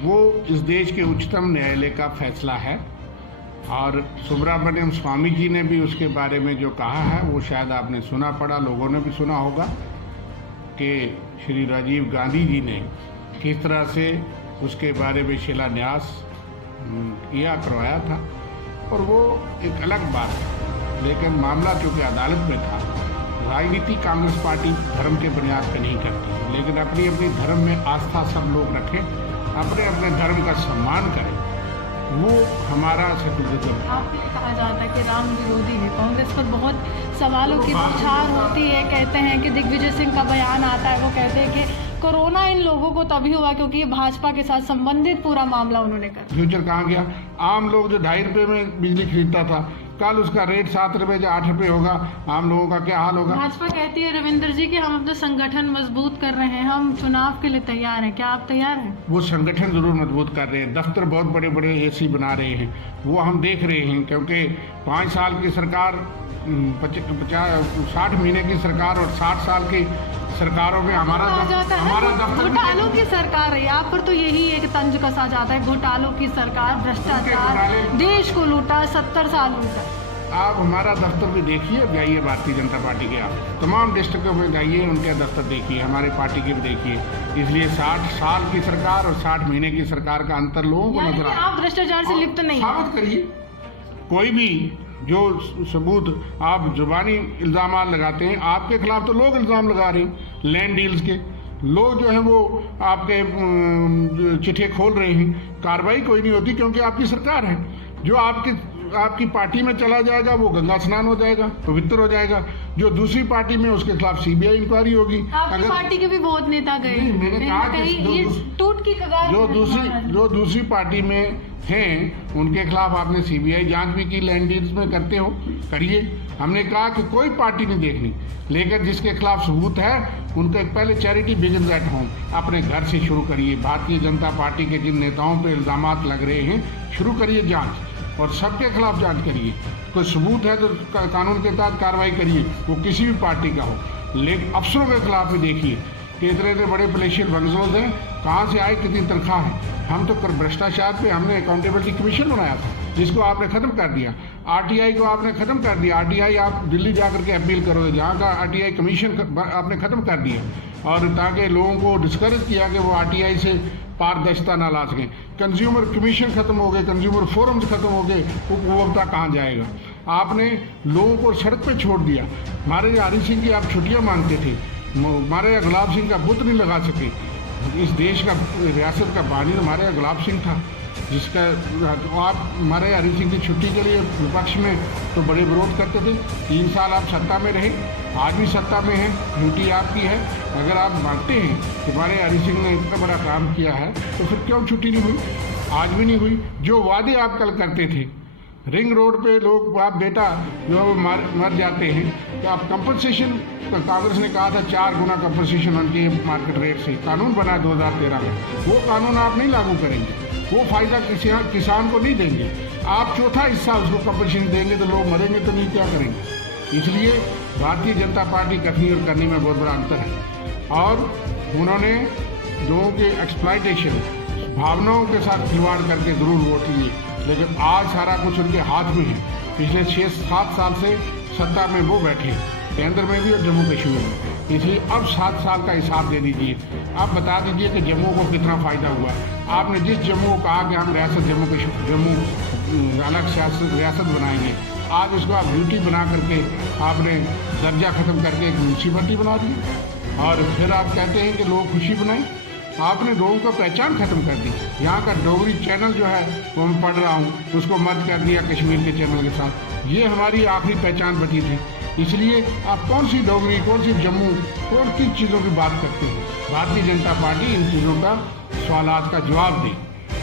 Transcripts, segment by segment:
वो इस देश के उच्चतम न्यायालय का फैसला है और सुब्रमण्यम स्वामी जी ने भी उसके बारे में जो कहा है वो शायद आपने सुना पड़ा, लोगों ने भी सुना होगा कि श्री राजीव गांधी जी ने किस तरह से उसके बारे में शिलान्यास करवाया था। और वो एक अलग बात है, लेकिन मामला चूँकि अदालत में था। राजनीति कांग्रेस पार्टी धर्म के बुनियाद पर नहीं करती, लेकिन अपनी अपनी धर्म में आस्था सब लोग रखें, अपने अपने धर्म का सम्मान करें, वो हमारा सेकुलरिज्म है। आपके लिए कहा जाता है कि राम विरोधी है, कांग्रेस पर बहुत सवालों की बौछार होती है। कहते हैं कि दिग्विजय सिंह का बयान आता है, वो कहते हैं कि कोरोना इन लोगों को तभी हुआ क्योंकि ये भाजपा के साथ संबंधित पूरा मामला उन्होंने कर। फ्यूचर कहाँ गया? आम लोग जो 2.5 रुपये में बिजली खरीदता था, कल उसका रेट 7 रुपये या 8 रुपये होगा। आम लोगों का क्या हाल होगा? भाजपा कहती है रविंद्र जी कि हम अपना संगठन मजबूत कर रहे हैं, हम चुनाव के लिए तैयार हैं। क्या आप तैयार हैं? वो संगठन जरूर मजबूत कर रहे हैं, दफ्तर बहुत बड़े बड़े एसी बना रहे हैं, वो हम देख रहे हैं। क्योंकि 5 साल की सरकार, 60 महीने की सरकार और 60 साल की सरकारों में हमारा दफ्तर घोटालों की सरकार है। यहाँ पर तो यही एक तंज कसा जाता है, घोटालों की सरकार, भ्रष्टाचार, देश को लूटा, 70 साल लूटा। आप हमारा दफ्तर भी देखिए, जाइए भारतीय जनता पार्टी के, आप तमाम डिस्ट्रिक्टों में जाइए, उनके दफ्तर देखिए, हमारी पार्टी के भी देखिए। इसलिए 60 साल की सरकार और 60 महीने की सरकार का अंतर लोगों को नजर आता है। आप भ्रष्टाचार से लिप्त नहीं साबित करिए। कोई भी जो सबूत आप जुबानी इल्ज़ाम लगाते हैं, आपके खिलाफ तो लोग इल्ज़ाम लगा रहे हैं। लैंड डील्स के लोग जो हैं वो आपके चिट्ठे खोल रहे हैं, कार्रवाई कोई नहीं होती क्योंकि आपकी सरकार है। जो आपकी पार्टी में चला जाएगा वो गंगा स्नान हो जाएगा, पवित्र हो जाएगा। जो दूसरी पार्टी में उसके खिलाफ सीबीआई इंक्वायरी होगी। आपकी पार्टी के भी बहुत नेता गए, मैंने कहा टूट की कगार जो दूसरी पार्टी में हैं उनके खिलाफ आपने सीबीआई जांच भी की, लैंड डील्स में करते हो, करिए। हमने कहा कि कोई पार्टी नहीं देखनी, लेकिन जिसके खिलाफ सबूत है उनका पहले चैरिटी बिगिंस एट होम, अपने घर से शुरू करिए। भारतीय जनता पार्टी के जिन नेताओं पे इल्जामात लग रहे हैं, शुरू करिए जांच और सबके खिलाफ जांच करिए। कोई सबूत है तो कानून के तहत कार्रवाई करिए, वो किसी भी पार्टी का हो। लेकिन अफसरों के खिलाफ भी देखिए कि इतने बड़े पैलेशियल बंगलोज हैं, कहाँ से आए, कितनी तनख्वाह है। हम तो कर भ्रष्टाचार पे हमने अकाउंटेबिलिटी कमीशन बनाया था, जिसको आपने खत्म कर दिया। आरटीआई को आपने खत्म कर दिया। आरटीआई आप दिल्ली जाकर के अपील करोगे, जहाँ का आरटीआई कमीशन आपने खत्म कर दिया, और ताकि लोगों को डिस्करेज किया कि वो आरटीआई से पारदर्शिता ना ला सकें। कंज्यूमर कमीशन खत्म हो गए, कंज्यूमर फोरम्स खत्म हो गए, उपभोक्ता कहाँ जाएगा? आपने लोगों को सड़क पे छोड़ दिया। हमारे हरि सिंह की आप छुट्टियाँ मांगते थे, हमारे गुलाब सिंह का बुत नहीं लगा सके। इस देश का रियासत का बानी हमारे गुलाब सिंह था, जिसका आप हमारे हरि सिंह की छुट्टी के लिए विपक्ष में तो बड़े विरोध करते थे। 3 साल आप सत्ता में रहे, आज भी सत्ता में हैं, ड्यूटी आपकी है। अगर आप मानते हैं कि हमारे हरि सिंह ने इतना बड़ा काम किया है तो फिर क्यों छुट्टी नहीं हुई? आज भी नहीं हुई। जो वादे आप कल करते थे, रिंग रोड पे लोग बाप बेटा जो मर जाते हैं, तो आप कंपनसेशन, तो कांग्रेस ने कहा था 4 गुना कंपनसेशन उनके मार्केट रेट से, कानून बना 2013 में, वो कानून आप नहीं लागू करेंगे, वो फायदा किसान को नहीं देंगे। आप चौथा हिस्सा उसको कंपनसेशन देंगे तो लोग मरेंगे तो नहीं, क्या करेंगे? इसलिए भारतीय जनता पार्टी कथनी और करनी में बहुत बड़ा अंतर है। और उन्होंने लोगों के एक्सप्लॉयटेशन, भावनाओं के साथ खिलवाड़ करके जरूर वोट लिए, लेकिन आज सारा कुछ उनके हाथ में है। पिछले 6-7 साल से सत्ता में वो बैठे, केंद्र में भी और जम्मू कश्मीर में। इसलिए अब 7 साल का हिसाब दे दीजिए। आप बता दीजिए कि जम्मू को कितना फ़ायदा हुआ। आपने जिस जम्मू को कहा कि हम रियासत जम्मू अलग रियासत बनाएंगे, आज इसको आप ड्यूटी बना करके आपने दर्जा ख़त्म करके एक म्यूनसिपलिटी बना दी, और फिर आप कहते हैं कि लोग खुशी बनाएं। आपने लोगों को पहचान खत्म कर दी। यहाँ का डोगरी चैनल जो है वो मैं पढ़ रहा हूँ, उसको मर्ज कर दिया कश्मीर के चैनल के साथ। ये हमारी आखिरी पहचान बची थी। इसलिए आप कौन सी डोगरी, कौन सी जम्मू, कौन किन चीज़ों की बात करते हैं? भारतीय जनता पार्टी इन चीज़ों का सवालात का जवाब दे।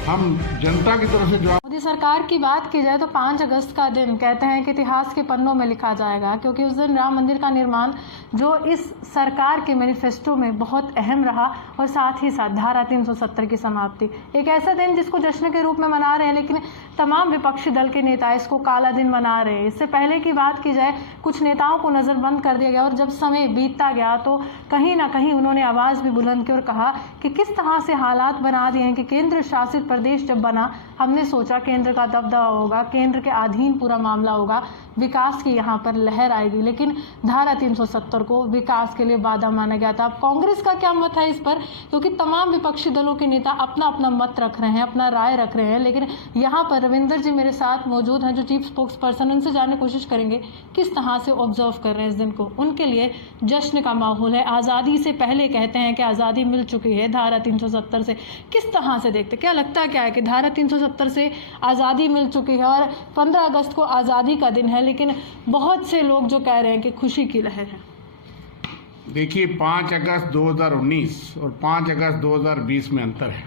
हम जनता की तरफ से जवाब मोदी सरकार की बात की जाए तो 5 अगस्त का दिन कहते हैं कि इतिहास के पन्नों में लिखा जाएगा, क्योंकि उस दिन राम मंदिर का निर्माण जो इस सरकार के मैनिफेस्टो में बहुत अहम रहा, और साथ ही साथ धारा 370 की समाप्ति, एक ऐसा दिन जिसको जश्न के रूप में मना रहे हैं, लेकिन तमाम विपक्षी दल के नेता इसको काला दिन मना रहे हैं। इससे पहले की बात की जाए, कुछ नेताओं को नज़रबंद कर दिया गया, और जब समय बीतता गया तो कहीं ना कहीं उन्होंने आवाज़ भी बुलंद की और कहा कि किस तरह से हालात बना दिए हैं कि केंद्र शासित प्रदेश जब बना, हमने सोचा केंद्र का दबदबा होगा, केंद्र के अधीन पूरा मामला होगा, विकास की यहाँ पर लहर आएगी, लेकिन धारा 370 को विकास के लिए बाधा माना गया था। अब कांग्रेस का क्या मत है इस पर, क्योंकि तमाम विपक्षी दलों के नेता अपना अपना मत रख रहे हैं, अपना राय रख रहे हैं, लेकिन यहाँ पर रविंदर जी मेरे साथ मौजूद हैं जो चीफ स्पोक्स पर्सन, उनसे जानने की कोशिश करेंगे किस तरह से ऑब्जर्व कर रहे हैं इस दिन को। उनके लिए जश्न का माहौल है, आज़ादी से पहले कहते हैं कि आज़ादी मिल चुकी है धारा 370 से, किस तरह से देखते, क्या लगता क्या है कि धारा 370 से आज़ादी मिल चुकी है और 15 अगस्त को आज़ादी का दिन है, लेकिन बहुत से लोग जो कह रहे हैं कि खुशी की लहर है। देखिए, 5 अगस्त 2019 और 5 अगस्त 2020 में अंतर है।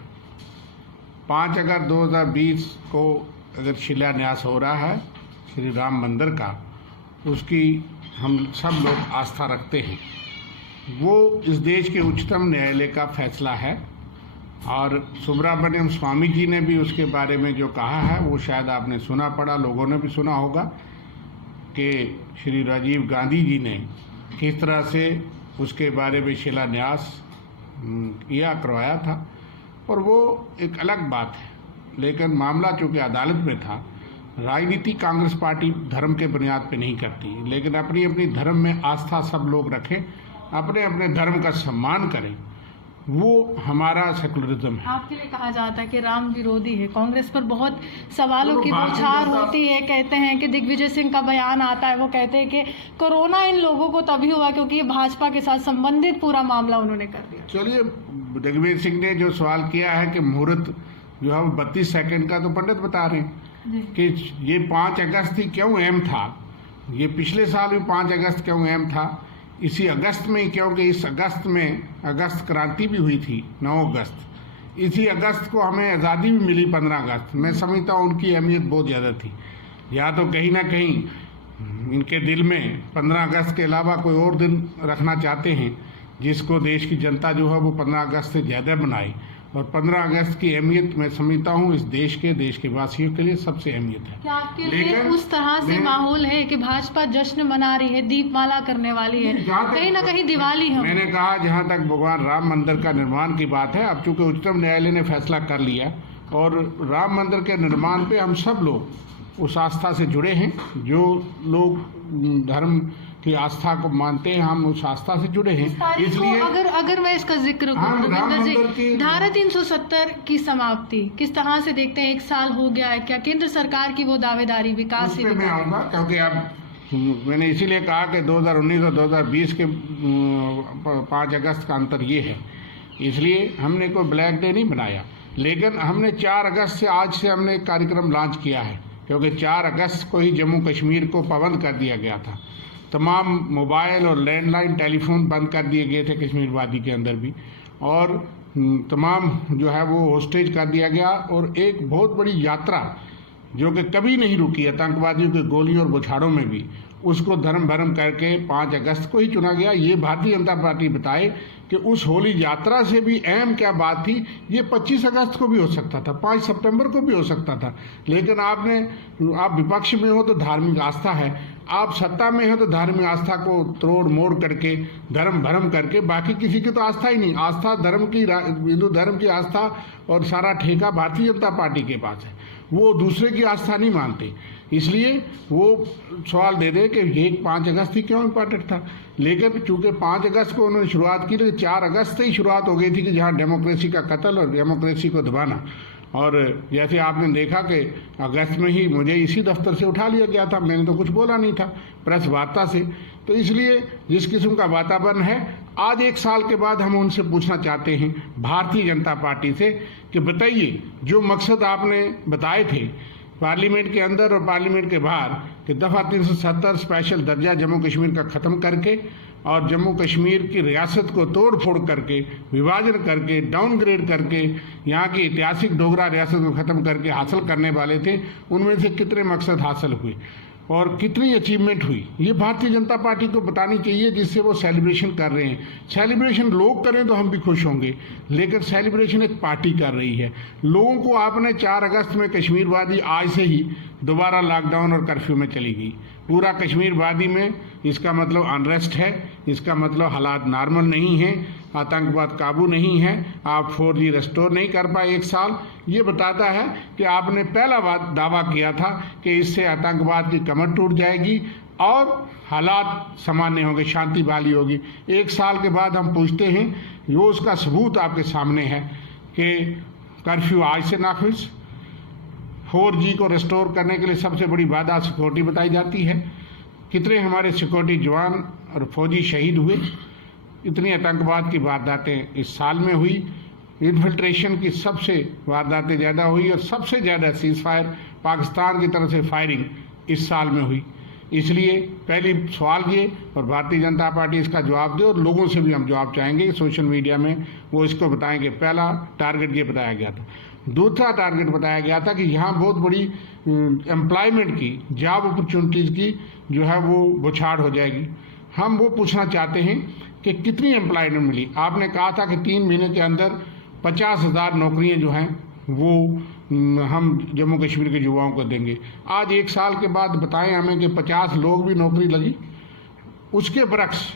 5 अगस्त 2020 को अगर शिलान्यास हो रहा है श्री राम मंदिर का, उसकी हम सब लोग आस्था रखते हैं। वो इस देश के उच्चतम न्यायालय का फैसला है, और सुब्रमण्यम स्वामी जी ने भी उसके बारे में जो कहा है वो शायद आपने सुना पड़ा, लोगों ने भी सुना होगा कि श्री राजीव गांधी जी ने किस तरह से उसके बारे में शिलान्यास करवाया था, और वो एक अलग बात है। लेकिन मामला चूँकि अदालत में था, राजनीति कांग्रेस पार्टी धर्म के बुनियाद पे नहीं करती, लेकिन अपनी अपनी धर्म में आस्था सब लोग रखें, अपने अपने धर्म का सम्मान करें, वो हमारा सेकुलरिज्म है। आपके लिए कहा जाता है कि राम विरोधी है, कांग्रेस पर बहुत सवालों की बौछार होती है, कहते हैं कि दिग्विजय सिंह का बयान आता है, वो कहते हैं कि कोरोना इन लोगों को तभी हुआ क्योंकि ये भाजपा के साथ संबंधित पूरा मामला उन्होंने कर दिया। चलिए, दिग्विजय सिंह ने जो सवाल किया है कि मुहूर्त जो है 32 सेकंड का, तो पंडित बता रहे हैं कि ये 5 अगस्त ही क्यों अहम था। ये पिछले साल भी 5 अगस्त क्यों अहम था, इसी अगस्त में, क्योंकि इस अगस्त में अगस्त क्रांति भी हुई थी 9 अगस्त। इसी अगस्त को हमें आज़ादी भी मिली 15 अगस्त। मैं समझता हूँ उनकी अहमियत बहुत ज़्यादा थी। या तो कहीं ना कहीं इनके दिल में 15 अगस्त के अलावा कोई और दिन रखना चाहते हैं जिसको देश की जनता जो है वो 15 अगस्त से ज़्यादा बनाए। और 15 अगस्त की अहमियत मैं समझता हूँ इस देश के वासियों के लिए सबसे अहमियत है। क्या आपके लिए उस तरह से माहौल है कि भाजपा जश्न मना रही है, दीपमाला करने वाली है, कहीं ना कहीं दिवाली है? मैंने कहा जहाँ तक भगवान राम मंदिर का निर्माण की बात है, अब चूंकि उच्चतम न्यायालय ने फैसला कर लिया और राम मंदिर के निर्माण पे हम सब लोग उस आस्था से जुड़े हैं। जो लोग धर्म की आस्था को मानते हैं, हम उस आस्था से जुड़े हैं। इसलिए अगर मैं इसका जिक्र करूं, रविंदर जी, धारा 370 की समाप्ति किस तरह से देखते हैं? 1 साल हो गया है, क्या केंद्र सरकार की वो दावेदारी विकास से? मैं आऊँगा, क्योंकि अब मैंने इसीलिए कहा कि 2019 और 2020 के 5 अगस्त का अंतर ये है, इसलिए हमने कोई ब्लैक डे नहीं बनाया। लेकिन हमने 4 अगस्त से आज से हमने एक कार्यक्रम लॉन्च किया है, क्योंकि 4 अगस्त को ही जम्मू कश्मीर को पाबंद कर दिया गया था। तमाम मोबाइल और लैंडलाइन टेलीफोन बंद कर दिए गए थे कश्मीर वादी के अंदर भी, और तमाम जो है वो होस्टेज कर दिया गया। और एक बहुत बड़ी यात्रा जो कि कभी नहीं रुकी आतंकवादियों की गोलियों और बुछाड़ों में भी, उसको धर्म भरम करके 5 अगस्त को ही चुना गया। ये भारतीय जनता पार्टी बताए कि उस होली यात्रा से भी अहम क्या बात थी। ये 25 अगस्त को भी हो सकता था, 5 सितंबर को भी हो सकता था, लेकिन आप विपक्ष में हो तो धार्मिक आस्था है, आप सत्ता में हो तो धार्मिक आस्था को तोड़ मोड़ करके, धर्म भरम करके, बाकी किसी की तो आस्था ही नहीं। आस्था धर्म की, हिंदू धर्म की आस्था और सारा ठेका भारतीय जनता पार्टी के पास है, वो दूसरे की आस्था नहीं मानते। इसलिए वो सवाल दे दे कि ये 5 अगस्त ही क्यों इम्पोर्टेंट था। लेकिन चूंकि 5 अगस्त को उन्होंने शुरुआत की, लेकिन 4 अगस्त से ही शुरुआत हो गई थी कि जहाँ डेमोक्रेसी का कत्ल और डेमोक्रेसी को दबाना। और जैसे आपने देखा कि अगस्त में ही मुझे इसी दफ्तर से उठा लिया गया था, मैंने तो कुछ बोला नहीं था प्रेस वार्ता से। तो इसलिए जिस किस्म का वातावरण है, आज 1 साल के बाद हम उनसे पूछना चाहते हैं भारतीय जनता पार्टी से कि बताइए, जो मकसद आपने बताए थे पार्लियामेंट के अंदर और पार्लियामेंट के बाहर कि दफ़ा 370 स्पेशल दर्जा जम्मू कश्मीर का ख़त्म करके और जम्मू कश्मीर की रियासत को तोड़ फोड़ करके, विभाजन करके, डाउनग्रेड करके यहाँ की ऐतिहासिक डोगरा रियासत को ख़त्म करके हासिल करने वाले थे, उनमें से कितने मकसद हासिल हुए और कितनी अचीवमेंट हुई, ये भारतीय जनता पार्टी को बतानी चाहिए, जिससे वो सेलिब्रेशन कर रहे हैं। सेलिब्रेशन लोग करें तो हम भी खुश होंगे, लेकिन सेलिब्रेशन एक पार्टी कर रही है। लोगों को आपने 4 अगस्त में कश्मीर वादी आज से ही दोबारा लॉकडाउन और कर्फ्यू में चली गई। पूरा कश्मीर वादी में इसका मतलब अनरेस्ट है, इसका मतलब हालात नॉर्मल नहीं हैं, आतंकवाद काबू नहीं है, आप 4G रेस्टोर नहीं कर पाए 1 साल। ये बताता है कि आपने पहला दावा किया था कि इससे आतंकवाद की कमर टूट जाएगी और हालात सामान्य होंगे, शांति बहाली होगी। 1 साल के बाद हम पूछते हैं, यो उसका सबूत आपके सामने है कि कर्फ्यू आज से नाफिज, 4G को रेस्टोर करने के लिए सबसे बड़ी बाधा सिक्योरिटी बताई जाती है। कितने हमारे सिक्योरिटी जवान और फौजी शहीद हुए, इतनी आतंकवाद की वारदातें इस साल में हुई, इन्फिल्ट्रेशन की सबसे वारदातें ज़्यादा हुई और सबसे ज़्यादा सीज फायर पाकिस्तान की तरफ से फायरिंग इस साल में हुई। इसलिए पहली सवाल ये, और भारतीय जनता पार्टी इसका जवाब दे, और लोगों से भी हम जवाब चाहेंगे, सोशल मीडिया में वो इसको बताएंगे। पहला टारगेट ये बताया गया था। दूसरा टारगेट बताया गया था कि यहाँ बहुत बड़ी एम्प्लॉयमेंट की, जॉब अपॉर्चुनिटीज़ की जो है वो बौछार हो जाएगी। हम वो पूछना चाहते हैं कि कितनी एम्प्लॉयमेंट मिली। आपने कहा था कि 3 महीने के अंदर 50,000 नौकरियां जो हैं वो हम जम्मू कश्मीर के युवाओं को देंगे। आज 1 साल के बाद बताएं हमें कि 50 लोग भी नौकरी लगी। उसके बरक्स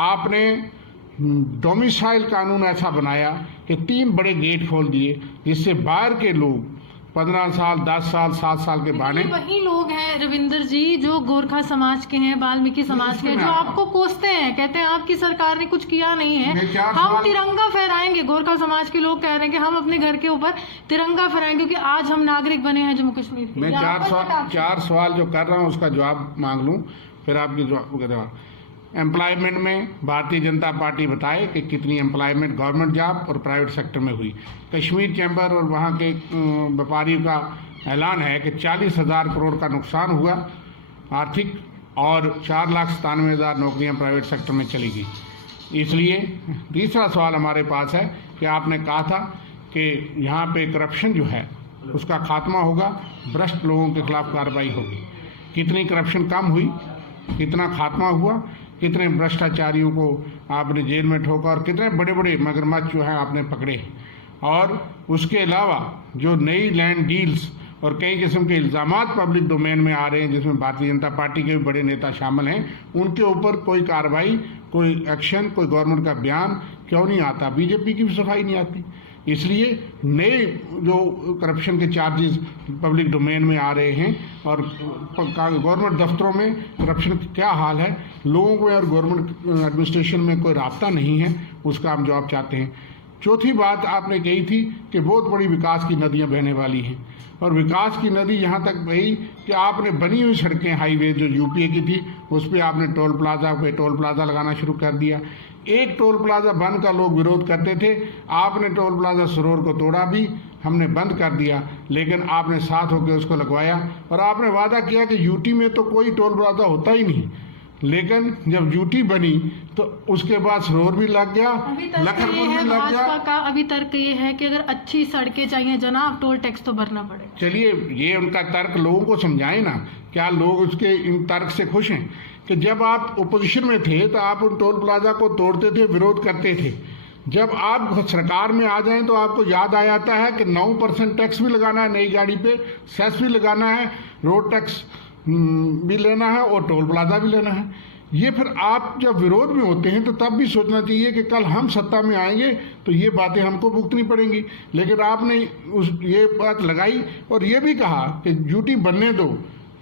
आपने डोमिसाइल कानून ऐसा बनाया कि 3 बड़े गेट खोल दिए, जिससे बाहर के लोग 15 साल, 10 साल, 7 साल के बाने। वही लोग हैं रविंदर जी जो गोरखा समाज के हैं, वाल्मीकि समाज के हैं, जो आपको कोसते हैं, कहते हैं आपकी सरकार ने कुछ किया नहीं है, हम तिरंगा फहराएंगे। गोरखा समाज के लोग कह रहे हैं कि हम अपने घर के ऊपर तिरंगा फहराएंगे क्योंकि आज हम नागरिक बने हैं जम्मू कश्मीर के। मैं 4 सवाल जो कर रहा हूँ उसका जवाब मांग लूँ, फिर आपकी जवाब। एम्प्लॉयमेंट में भारतीय जनता पार्टी बताए कि कितनी एम्प्लॉयमेंट गवर्नमेंट जॉब और प्राइवेट सेक्टर में हुई। कश्मीर चैम्बर और वहाँ के व्यापारियों का ऐलान है कि 40,000 करोड़ का नुकसान हुआ आर्थिक, और 4,97,000 नौकरियाँ प्राइवेट सेक्टर में चली गई। इसलिए तीसरा सवाल हमारे पास है कि आपने कहा था कि यहाँ पे करप्शन जो है उसका खात्मा होगा, भ्रष्ट लोगों के खिलाफ कार्रवाई होगी। कितनी करप्शन कम हुई, कितना खात्मा हुआ, कितने भ्रष्टाचारियों को आपने जेल में ठोका और कितने बड़े बड़े मगरमच्छ जो हैं आपने पकड़े। और उसके अलावा जो नई लैंड डील्स और कई किस्म के इल्ज़ामात पब्लिक डोमेन में आ रहे हैं, जिसमें भारतीय जनता पार्टी के भी बड़े नेता शामिल हैं, उनके ऊपर कोई कार्रवाई, कोई एक्शन, कोई गवर्नमेंट का बयान क्यों नहीं आता। बीजेपी की भी सफाई नहीं आती। इसलिए नए जो करप्शन के चार्जेस पब्लिक डोमेन में आ रहे हैं और गवर्नमेंट दफ्तरों में करप्शन का क्या हाल है, लोगों को और गवर्नमेंट एडमिनिस्ट्रेशन में कोई रास्ता नहीं है, उसका हम जवाब चाहते हैं। चौथी बात आपने कही थी कि बहुत बड़ी विकास की नदियां बहने वाली हैं, और विकास की नदी यहाँ तक बही कि आपने बनी हुई सड़कें, हाईवे जो यूपीए की थी, उस पर आपने टोल प्लाजा लगाना शुरू कर दिया। एक टोल प्लाजा बंद का लोग विरोध करते थे, आपने टोल प्लाजा सरोवर को तोड़ा भी, हमने बंद कर दिया, लेकिन आपने साथ होकर उसको लगवाया। और आपने वादा किया कि यूटी में तो कोई टोल प्लाजा होता ही नहीं, लेकिन जब यूटी बनी तो उसके बाद सरोवर भी लग गया, लखनपुर भी लग गया। का अभी तर्क ये है कि अगर अच्छी सड़कें चाहिए जनाब, टोल टैक्स तो भरना पड़ेगा। चलिए, ये उनका तर्क लोगों को समझाएं ना, क्या लोग उसके इन तर्क से खुश हैं कि जब आप ओपोजिशन में थे तो आप उन टोल प्लाजा को तोड़ते थे, विरोध करते थे। जब आप सरकार में आ जाएं तो आपको याद आ जाता है कि 9% टैक्स भी लगाना है नई गाड़ी पे, सेस भी लगाना है, रोड टैक्स भी लेना है और टोल प्लाजा भी लेना है। ये फिर आप जब विरोध में होते हैं तो तब भी सोचना चाहिए कि कल हम सत्ता में आएंगे तो ये बातें हमको भुगतनी पड़ेंगी। लेकिन आपने ये बात लगाई और ये भी कहा कि यूटी बनने दो,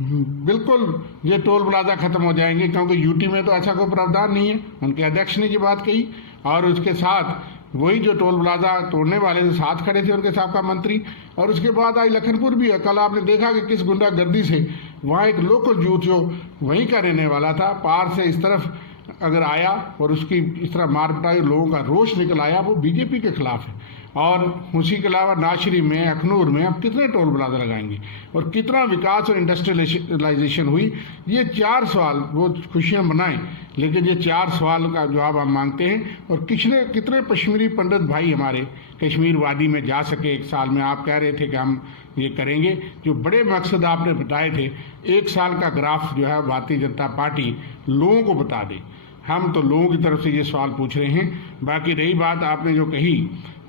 बिल्कुल ये टोल प्लाजा खत्म हो जाएंगे, क्योंकि यूटी में तो ऐसा कोई प्रावधान नहीं है। उनके अध्यक्ष ने ये बात कही, और उसके साथ वही जो टोल प्लाजा तोड़ने वाले थे साथ खड़े थे उनके साबका मंत्री। और उसके बाद आज लखनपुर भी है। कल आपने देखा कि किस गुंडागर्दी से वहाँ एक लोकल यूथ जो वहीं का रहने वाला था, पार से इस तरफ अगर आया और उसकी इस तरह मार पिटाई, लोगों का रोष निकल आया, वो बीजेपी के खिलाफ है। और उसी के अलावा नाशरी में, अखनूर में अब कितने टोल प्लाजा लगाएंगे और कितना विकास और इंडस्ट्रियलाइजेशन हुई। ये 4 सवाल, वो खुशियाँ मनाएं, लेकिन ये 4 सवाल का जवाब हम मांगते हैं। और कितने कश्मीरी पंडित भाई हमारे कश्मीर वादी में जा सके 1 साल में। आप कह रहे थे कि हम ये करेंगे, जो बड़े मकसद आपने बताए थे, 1 साल का ग्राफ जो है भारतीय जनता पार्टी लोगों को बता दे। हम तो लोगों की तरफ से ये सवाल पूछ रहे हैं। बाकी रही बात आपने जो कही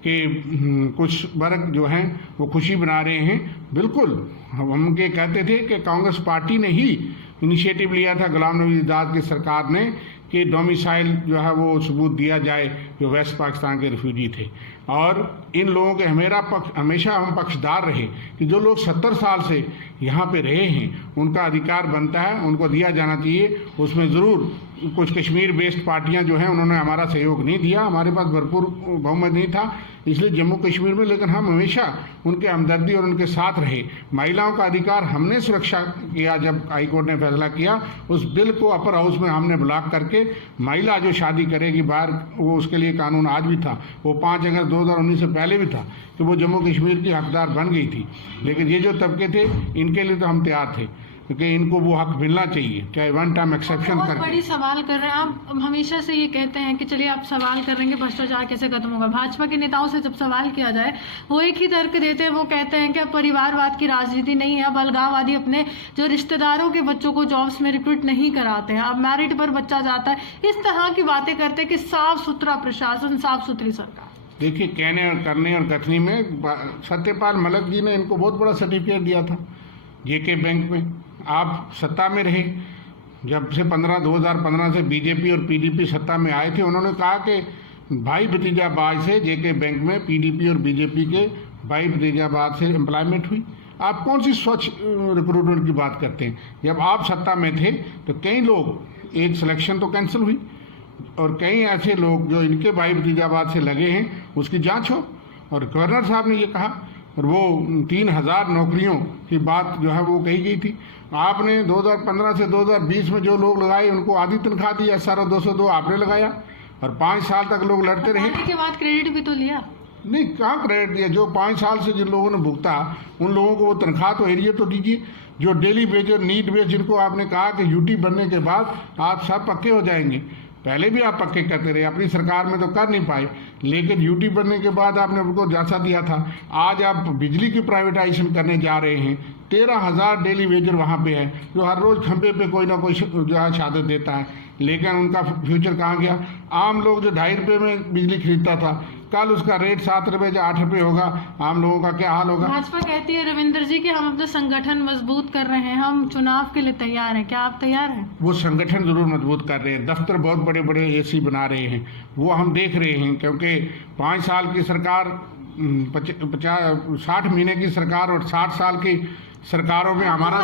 कि कुछ वर्ग जो हैं वो खुशी बना रहे हैं, बिल्कुल हम ये कहते थे कि कांग्रेस पार्टी ने ही इनिशिएटिव लिया था गुलाम नबी आज़ाद की सरकार ने कि डोमिसाइल जो है वो सबूत दिया जाए जो वेस्ट पाकिस्तान के रिफ्यूजी थे। और इन लोगों के हमेशा हम पक्षदार रहे कि जो लोग 70 साल से यहाँ पे रहे हैं उनका अधिकार बनता है, उनको दिया जाना चाहिए। उसमें ज़रूर कुछ कश्मीर बेस्ड पार्टियां जो हैं उन्होंने हमारा सहयोग नहीं दिया, हमारे पास भरपूर बहुमत नहीं था इसलिए जम्मू कश्मीर में, लेकिन हम हमेशा उनके हमदर्दी और उनके साथ रहे। महिलाओं का अधिकार हमने सुरक्षा किया। जब हाईकोर्ट ने फैसला किया उस बिल को अपर हाउस में हमने ब्लॉक करके महिला जो शादी करेगी बाहर, वो उसके लिए कानून आज भी था, वो 5 अगस्त 2019 से पहले भी था कि वो जम्मू कश्मीर की हकदार बन गई थी। लेकिन ये जो तबके थे इनके लिए तो हम तैयार थे क्योंकि इनको वो हक मिलना चाहिए, चाहे 1 टाइम एक्सेप्शन करके। बड़ी सवाल कर रहे हैं आप, हमेशा से ये कहते हैं कि चलिए आप सवाल कर रहे हैं भ्रष्टाचार कैसे खत्म होगा। भाजपा के नेताओं से जब सवाल किया जाए वो एक ही तर्क देते हैं, वो कहते हैं कि अब परिवारवाद की राजनीति नहीं है, अब अलगाववादी अपने जो रिश्तेदारों के बच्चों को जॉब्स में रिक्रूट नहीं कराते हैं, अब मैरिट पर बच्चा जाता है। इस तरह की बातें करते हैं कि साफ सुथरा प्रशासन, साफ सुथरी सरकार। देखिए, कहने और करने और कथनी में सत्यपाल मलिक जी ने इनको बहुत बड़ा सर्टिफिकेट दिया था जेके बैंक में। आप सत्ता में रहे, जब से 2015 से बीजेपी और पीडीपी सत्ता में आए थे, उन्होंने कहा कि भाई भतीजाबाद से जेके बैंक में पीडीपी और बीजेपी के भाई भतीजाबाद से एम्प्लॉयमेंट हुई। आप कौन सी स्वच्छ रिक्रूटमेंट की बात करते हैं? जब आप सत्ता में थे तो कई लोग, एक सिलेक्शन तो कैंसिल हुई और कई ऐसे लोग जो इनके भाई भतीजाबाद से लगे हैं उसकी जांच हो। और गवर्नर साहब ने ये कहा, और वो 3000 नौकरियों की बात जो है वो कही गई थी। आपने 2015 से 2020 में जो लोग लगाए उनको आधी तनख्वाह दी, SRO 202 आपने लगाया और 5 साल तक लोग लड़ते रहे। के बाद क्रेडिट भी तो लिया नहीं, कहाँ क्रेडिट दिया? जो 5 साल से जिन लोगों ने भुगता उन लोगों को वो तनख्वाह तो एरिया तो दीजिए। जो डेली वेजर, नीड वेज, जिनको आपने कहा कि यूटी बनने के बाद आप सब पक्के हो जाएंगे, पहले भी आप पक्के करते रहे, अपनी सरकार में तो कर नहीं पाए, लेकिन यूटी बनने के बाद आपने उनको जांचा दिया था। आज आप बिजली की प्राइवेटाइजेशन करने जा रहे हैं, 13,000 डेली वेजर वहाँ पे है जो हर रोज़ खंभे पे कोई ना कोई जो है शहादत देता है, लेकिन उनका फ्यूचर कहाँ गया? आम लोग जो 2.5 रुपये में बिजली खरीदता था, कल उसका रेट 7 रुपये या 8 रुपये होगा। आम लोगों का क्या हाल होगा? भाजपा कहती है रविंद्र जी कि हम अपना संगठन मजबूत कर रहे हैं, हम चुनाव के लिए तैयार हैं। क्या आप तैयार हैं? वो संगठन जरूर मजबूत कर रहे हैं, दफ्तर बहुत बड़े बड़े AC बना रहे हैं, वो हम देख रहे हैं। क्योंकि 5 साल की सरकार, 60 महीने की सरकार और 60 साल की सरकारों में हमारा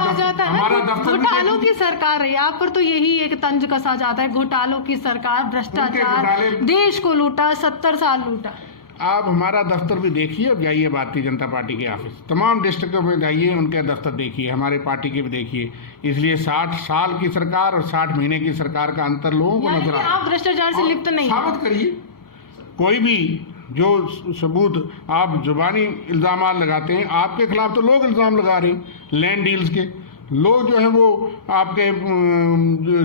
दफ्तर घोटालों की सरकार है। आप पर तो यही एक तंज कसा जाता है, घोटालों की सरकार, भ्रष्टाचार, देश को लूटा, 70 साल लूटा। आप हमारा दफ्तर भी देखिए और जाइए भारतीय जनता पार्टी के ऑफिस, तमाम डिस्ट्रिक्टों में जाइए, उनके दफ्तर देखिए, हमारे पार्टी के भी देखिए। इसलिए 60 साल की सरकार और 60 महीने की सरकार का अंतर लोगों को नजर आता है। आप भ्रष्टाचार से लिप्त नहीं, साबित करिए। कोई भी जो सबूत आप जुबानी इल्ज़ाम लगाते हैं, आपके खिलाफ तो लोग इल्ज़ाम लगा रहे हैं, लैंड डील्स के लोग जो हैं वो आपके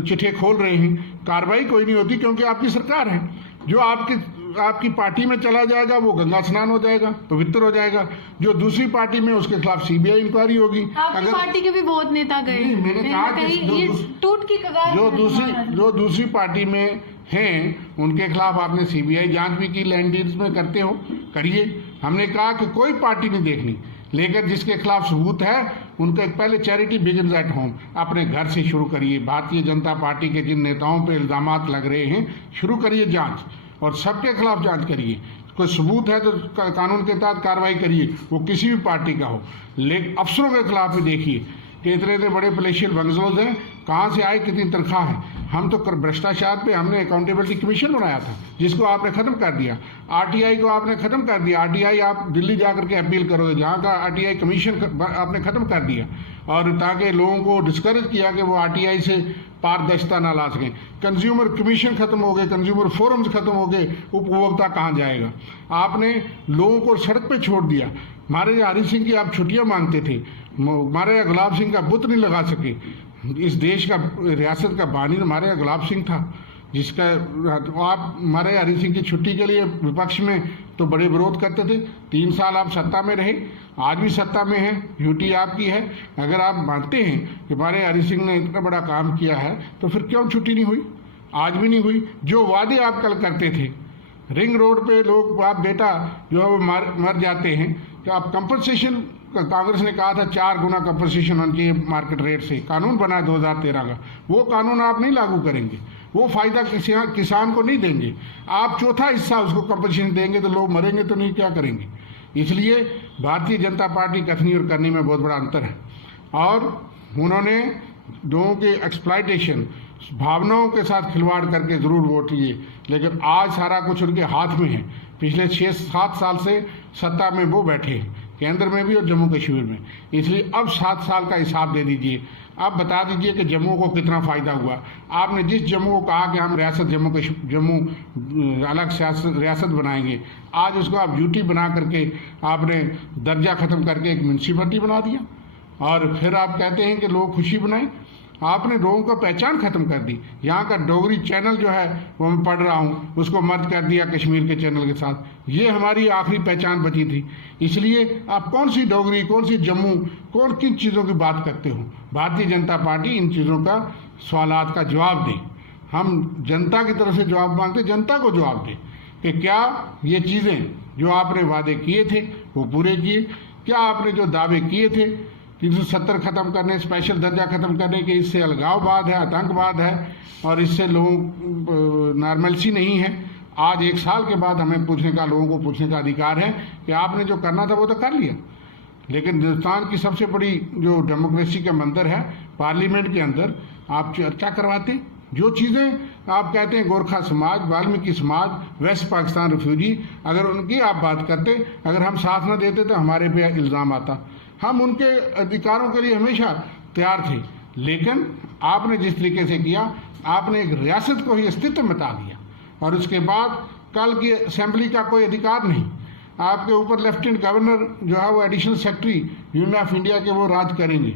चिट्ठे खोल रहे हैं, कार्रवाई कोई नहीं होती क्योंकि आपकी सरकार है। जो आपकी पार्टी में चला जाएगा वो गंगा स्नान हो जाएगा, पवित्र हो जाएगा। जो दूसरी पार्टी में उसके खिलाफ CBI इंक्वायरी होगी। आपकी पार्टी के भी बहुत नेता गए, मैंने कहा कि टूट की कगार जो दूसरी पार्टी में हैं उनके खिलाफ आपने CBI जांच भी की, लैंड डील्स में करते हो, करिए। हमने कहा कि कोई पार्टी नहीं देखनी, लेकिन जिसके खिलाफ सबूत है उनका एक पहले चैरिटी बिगिंस एट होम, अपने घर से शुरू करिए। भारतीय जनता पार्टी के जिन नेताओं पे इल्जामात लग रहे हैं, शुरू करिए जांच और सबके खिलाफ जांच करिए। कोई सबूत है तो कानून के तहत कार्रवाई करिए, वो किसी भी पार्टी का हो। लेकिन अफसरों के खिलाफ भी देखिए कि इतने बड़े पैलेशियल बंगलोज हैं, कहाँ से आए, कितनी तनख्वाह है। हम तो भ्रष्टाचार पे हमने अकाउंटेबिलिटी कमीशन बनाया था जिसको आपने ख़त्म कर दिया। RTI को आपने ख़त्म कर दिया। RTI आप दिल्ली जाकर के अपील करोगे, जहाँ का RTI कमीशन आपने ख़त्म कर दिया। और ताकि लोगों को डिस्करेज किया कि वो आरटीआई से पारदर्शिता ना ला सकें। कंज्यूमर कमीशन खत्म हो गए, कंज्यूमर फोरम्स खत्म हो गए, उपभोक्ता कहाँ जाएगा? आपने लोगों को सड़क पे छोड़ दिया। महाराजा हरि सिंह की आप छुट्टियां मांगते थे, महाराजा गुलाब सिंह का बुत नहीं लगा सके। इस देश का रियासत का बानी महाराजा गुलाब सिंह था, जिसका आप महाराजा हरि सिंह की छुट्टी के लिए विपक्ष में तो बड़े विरोध करते थे। 3 साल आप सत्ता में रहे, आज भी सत्ता में है, ड्यूटी आपकी है। अगर आप मानते हैं कि महाराजा हरि सिंह ने इतना बड़ा काम किया है तो फिर क्यों छुट्टी नहीं हुई? आज भी नहीं हुई। जो वादे आप कल करते थे, रिंग रोड पे लोग बाप बेटा जो है वो मर जाते हैं, तो आप कंपनसेशन, कांग्रेस ने कहा था 4 गुना कंपनसेशन होनी चाहिए मार्केट रेट से, कानून बना 2013 का, वो कानून आप नहीं लागू करेंगे, वो फायदा किसान को नहीं देंगे। आप चौथा हिस्सा उसको कंपनसेशन देंगे तो लोग मरेंगे तो नहीं, क्या करेंगे? इसलिए भारतीय जनता पार्टी कथनी और करनी में बहुत बड़ा अंतर है। और उन्होंने लोगों के एक्सप्लॉयटेशन, भावनाओं के साथ खिलवाड़ करके ज़रूर वोट लिए, लेकिन आज सारा कुछ उनके हाथ में है। पिछले 6-7 साल से सत्ता में वो बैठे हैं, केंद्र में भी और जम्मू कश्मीर में। इसलिए अब 7 साल का हिसाब दे दीजिए। आप बता दीजिए कि जम्मू को कितना फ़ायदा हुआ। आपने जिस जम्मू को कहा कि हम रियासत जम्मू अलग रियासत बनाएंगे, आज उसको आप यूटी बना करके आपने दर्जा ख़त्म करके एक म्यूनसिपलिटी बना दिया, और फिर आप कहते हैं कि लोग खुशी बनाएं। आपने लोगों को पहचान खत्म कर दी। यहाँ का डोगरी चैनल जो है वो मैं पढ़ रहा हूँ, उसको मर्ज कर दिया कश्मीर के चैनल के साथ। ये हमारी आखिरी पहचान बची थी। इसलिए आप कौन सी डोगरी, कौन सी जम्मू, किन चीज़ों की बात करते हो? भारतीय जनता पार्टी इन चीज़ों का सवालात का जवाब दे। हम जनता की तरफ से जवाब मांगते, जनता को जवाब दे कि क्या ये चीज़ें जो आपने वादे किए थे वो पूरे किए? क्या आपने जो दावे किए थे 370 खत्म करने, स्पेशल दर्जा खत्म करने के, इससे अलगाववाद है, आतंकवाद है और इससे लोगों नॉर्मलसी नहीं है। आज 1 साल के बाद हमें पूछने का, लोगों को पूछने का अधिकार है कि आपने जो करना था वो तो कर लिया। लेकिन हिंदुस्तान की सबसे बड़ी जो डेमोक्रेसी का मंदिर है, पार्लियामेंट के अंदर आप चर्चा करवाते। जो चीज़ें आप कहते हैं गोरखा समाज, वाल्मीकि समाज, वेस्ट पाकिस्तान रिफ्यूजी, अगर उनकी आप बात करते, अगर हम साथ न देते तो हमारे पे इल्ज़ाम आता। हम उनके अधिकारों के लिए हमेशा तैयार थे, लेकिन आपने जिस तरीके से किया, आपने एक रियासत को ही अस्तित्व में बता दिया और उसके बाद कल की असेंबली का कोई अधिकार नहीं। आपके ऊपर लेफ्टिनेंट गवर्नर जो है वो additional secretary union of India के वो राज करेंगे,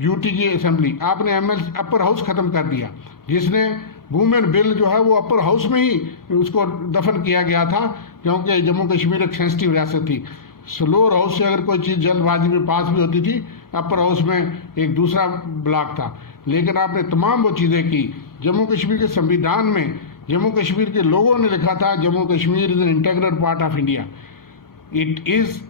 यूटी की असेंबली। आपने अपर हाउस खत्म कर दिया, जिसने वुमेन बिल जो है वो अपर हाउस में ही उसको दफन किया गया था, क्योंकि जम्मू कश्मीर एक सेंसिटिव रियासत थी। लोअर हाउस से अगर कोई चीज़ जल्दबाजी में पास भी होती थी, अपर हाउस में एक दूसरा ब्लॉक था। लेकिन आपने तमाम वो चीज़ें की। जम्मू कश्मीर के संविधान में जम्मू कश्मीर के लोगों ने लिखा था, Jammu Kashmir is an integral part of India, it is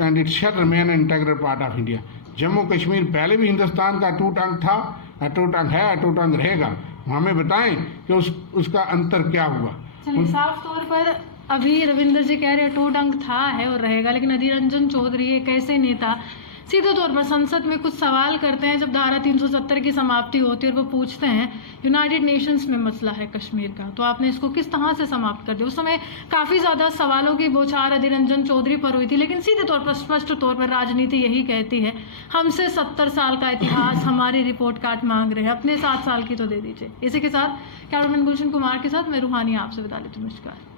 and it shall remain an integral part of India. Jammu Kashmir पहले भी हिंदुस्तान का अटूट अंग था, अटूट अंग है, अटूट अंग रहेगा। हमें बताएं कि उसका अंतर क्या हुआ। साफ तौर पर अभी रविंद्र जी कह रहे अटूट अंग था, है और रहेगा, लेकिन अधीर रंजन चौधरी एक ऐसे नेता सीधे तौर पर संसद में कुछ सवाल करते हैं जब धारा 370 की समाप्ति होती है और वो पूछते हैं यूनाइटेड नेशंस में मसला है कश्मीर का, तो आपने इसको किस तरह से समाप्त कर दिया। उस समय काफ़ी ज़्यादा सवालों की बौछार अधीर रंजन चौधरी पर हुई थी, लेकिन सीधे तौर पर स्पष्ट तौर पर राजनीति यही कहती है, हमसे 70 साल का इतिहास, हमारी रिपोर्ट कार्ड मांग रहे हैं, अपने 7 साल की तो दे दीजिए। इसी के साथ कैमरामैन गुलशन कुमार के साथ मैं रूहानी आपसे विदा लेती हूँ। नमस्कार।